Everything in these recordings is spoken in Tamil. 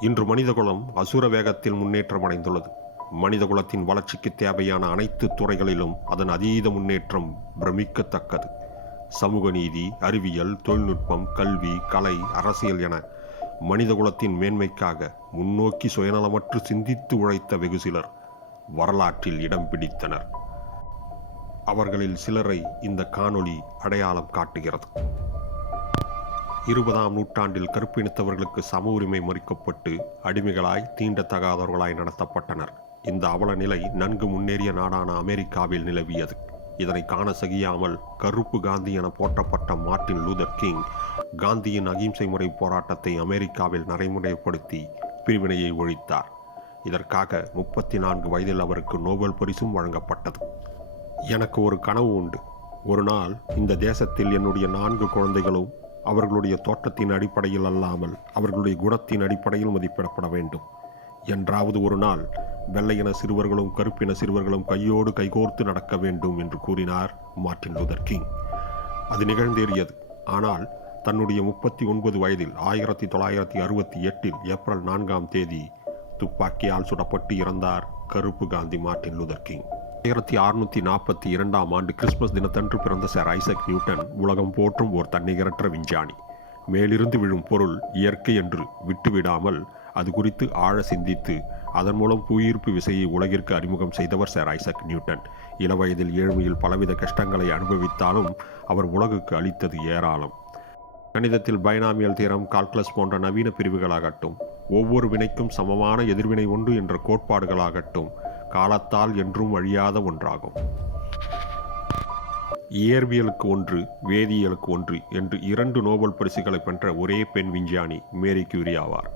இன்று மனிதகுலம் அசுர வேகத்தில் முன்னேற்றம் அடைந்துள்ளது. மனிதகுலத்தின் வளர்ச்சிக்கு தேவையான அனைத்து துறைகளிலும் அதன் அதீத முன்னேற்றம் பிரமிக்கத்தக்கது. சமூக நீதி அறிவியல் தொழில்நுட்பம் கல்வி கலை அரசியல் என மனிதகுலத்தின் மேன்மைக்காக முன்னோக்கி சுயநலமற்று சிந்தித்து உழைத்த வெகு சிலர் வரலாற்றில் இடம் பிடித்தனர். அவர்களில் சிலரை இந்த காணொளி அடையாளம் காட்டுகிறது. இருபதாம் நூற்றாண்டில் கருப்பினத்தவர்களுக்கு சம உரிமை மறுக்கப்பட்டு அடிமைகளாய் தீண்டத்தகாதவர்களாய் நடத்தப்பட்டனர். இந்த அவல நிலை நன்கு முன்னேறிய நாடான அமெரிக்காவில் நிலவியது. இதனை காண சகியாமல் கருப்பு காந்தி என போற்றப்பட்ட மார்ட்டின் லூதர் கிங் காந்தியின் அகிம்சை முறை போராட்டத்தை அமெரிக்காவில் நடைமுறைப்படுத்தி பிரிவினையை ஒழித்தார். இதற்காக முப்பத்தி நான்கு வயதில் அவருக்கு நோபல் பரிசும் வழங்கப்பட்டது. எனக்கு ஒரு கனவு உண்டு. ஒரு நாள் இந்த தேசத்தில் என்னுடைய நான்கு குழந்தைகளும் அவர்களுடைய தோற்றத்தின் அடிப்படையில் அல்லாமல் அவர்களுடைய குணத்தின் அடிப்படையில் மதிப்பிடப்பட வேண்டும். என்றாவது ஒரு நாள் வெள்ளையின சிறுவர்களும் கருப்பின சிறுவர்களும் கையோடு கைகோர்த்து நடக்க வேண்டும் என்று கூறினார் மார்ட்டின் லூதர் கிங். அது நிகழ்ந்தேறியது. ஆனால் தன்னுடைய முப்பத்தி ஒன்பது வயதில் ஆயிரத்தி தொள்ளாயிரத்தி அறுபத்தி எட்டில் ஏப்ரல் நான்காம் தேதி துப்பாக்கியால் சுடப்பட்டு இறந்தார் கருப்பு காந்தி மார்ட்டின் லூதர் கிங். ஆயிரத்தி அறுநூத்தி நாற்பத்தி இரண்டாம் ஆண்டு கிறிஸ்துமஸ் தினத்தன்று பிறந்த சார் ஐசக் நியூட்டன் உலகம் போற்றும் ஓர் தன்னிகரற்ற விஞ்ஞானி. மேலிருந்து விழும் பொருள் இயற்கை என்று விட்டுவிடாமல் அது குறித்து ஆழ சிந்தித்து அதன் மூலம் புவியீர்ப்பு விசையை உலகிற்கு அறிமுகம் செய்தவர் சார் ஐசக் நியூட்டன். இளவயதில் ஏழ்மையில் பலவித கஷ்டங்களை அனுபவித்தாலும் அவர் உலகுக்கு அளித்தது ஏராளம். கணிதத்தில் பைனாமியல் தீரம் கால்குலஸ் போன்ற நவீன பிரிவுகளாகட்டும் ஒவ்வொரு வினைக்கும் சமமான எதிர்வினை உண்டு என்ற கோட்பாடுகளாகட்டும் காலத்தால் என்றும் அழியாத ஒன்றாகும். இயற்பியலுக்கு ஒன்று வேதியியலுக்கு ஒன்று என்று இரண்டு நோபல் பரிசுகளை பெற்ற ஒரே பெண் விஞ்ஞானி மேரி கியூரி ஆவார்.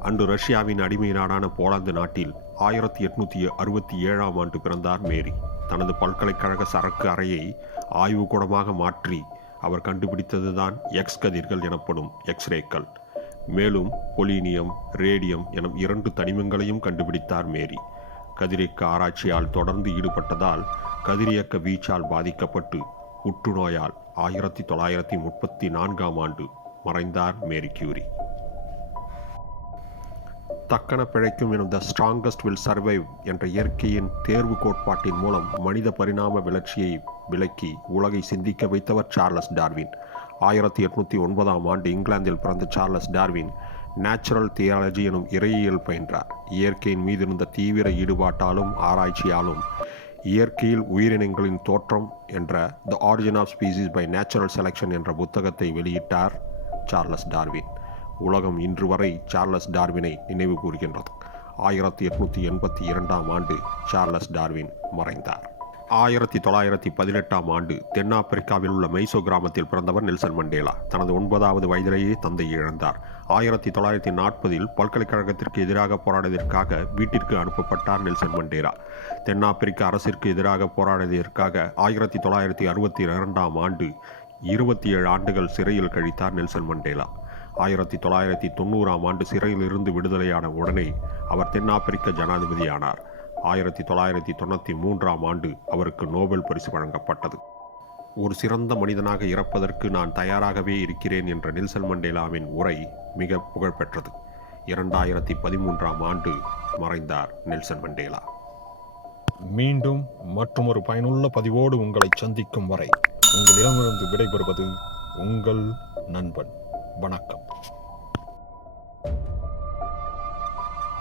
அன்று ரஷ்யாவின் அடிமை நாடான போலாந்து நாட்டில் ஆயிரத்தி எட்நூத்தி அறுபத்தி ஏழாம் ஆண்டு பிறந்தார் மேரி. தனது பல்கலைக்கழக சரக்கு அறையை ஆய்வுக்கூடமாக மாற்றி அவர் கண்டுபிடித்ததுதான் எக்ஸ் கதிர்கள் எனப்படும் எக்ஸ்ரேக்கள். மேலும் பொலீனியம் ரேடியம் எனும் இரண்டு தனிமங்களையும் கண்டுபிடித்தார் மேரி. கதிரியக்க ஆராய்ச்சியால் தொடர்ந்து ஈடுபட்டதால் கதிரியக்க வீச்சால் பாதிக்கப்பட்டு புற்றுநோயால் ஆயிரத்தி தொள்ளாயிரத்தி முப்பத்தி நான்காம் ஆண்டு மறைந்தார் மேரி கியூரி. தக்கன பிழைக்கும் எனும் த ஸ்ட்ராங்கஸ்ட் வில் சர்வைவ் என்ற இயற்கையின் தேர்வு கோட்பாட்டின் மூலம் மனித பரிணாம வளர்ச்சியை விளக்கி உலகை சிந்திக்க வைத்தவர் சார்லஸ் டார்வின். ஆயிரத்தி எட்நூத்தி ஒன்பதாம் ஆண்டு இங்கிலாந்தில் பிறந்த சார்லஸ் டார்வின் நேச்சுரல் தியாலஜி எனும் இறையியல் பயின்றார். இயற்கையின் மீது இருந்த தீவிர ஈடுபாட்டாலும் ஆராய்ச்சியாலும் இயற்கையில் உயிரினங்களின் தோற்றம் என்ற the origin of species by natural selection என்ற புத்தகத்தை வெளியிட்டார் சார்லஸ் டார்வின். உலகம் இன்று வரை சார்லஸ் டார்வினை நினைவு கூறுகின்றது ஆயிரத்தி எட்நூற்றி எண்பத்தி இரண்டாம் ஆண்டு சார்லஸ் டார்வின் மறைந்தார். ஆயிரத்தி தொள்ளாயிரத்தி பதினெட்டாம் ஆண்டு தென்னாப்பிரிக்காவில் உள்ள மைசோ கிராமத்தில் பிறந்தவர் நெல்சன் மண்டேலா. தனது ஒன்பதாவது வயதிலேயே தந்தையை இழந்தார். ஆயிரத்தி தொள்ளாயிரத்தி நாற்பதில் பல்கலைக்கழகத்திற்கு எதிராக போராடியதற்காக வீட்டிற்கு அனுப்பப்பட்டார் நெல்சன் மண்டேலா. தென்னாப்பிரிக்க அரசிற்கு எதிராக போராடியதற்காக ஆயிரத்தி தொள்ளாயிரத்தி அறுபத்தி இரண்டாம் ஆண்டு இருபத்தி ஏழு ஆண்டுகள் சிறையில் கழித்தார் நெல்சன் மண்டேலா. ஆயிரத்தி தொள்ளாயிரத்தி தொண்ணூறாம் ஆண்டு சிறையில் இருந்து விடுதலையான உடனே அவர் தென்னாப்பிரிக்க ஜனாதிபதியானார். ஆயிரத்தி தொள்ளாயிரத்தி தொண்ணூற்றி மூன்றாம் ஆண்டு அவருக்கு நோபல் பரிசு வழங்கப்பட்டது. ஒரு சிறந்த மனிதனாக இறப்பதற்கு நான் தயாராகவே இருக்கிறேன் என்ற நெல்சன் மண்டேலாவின் உரை மிக புகழ்பெற்றது. இரண்டாயிரத்தி பதிமூன்றாம் ஆண்டு மறைந்தார் நெல்சன் மண்டேலா. மீண்டும் மற்றும் ஒரு பயனுள்ள பதிவோடு உங்களை சந்திக்கும் வரை உங்களிடமிருந்து விடைபெறுவது உங்கள் நண்பன். வணக்கம்.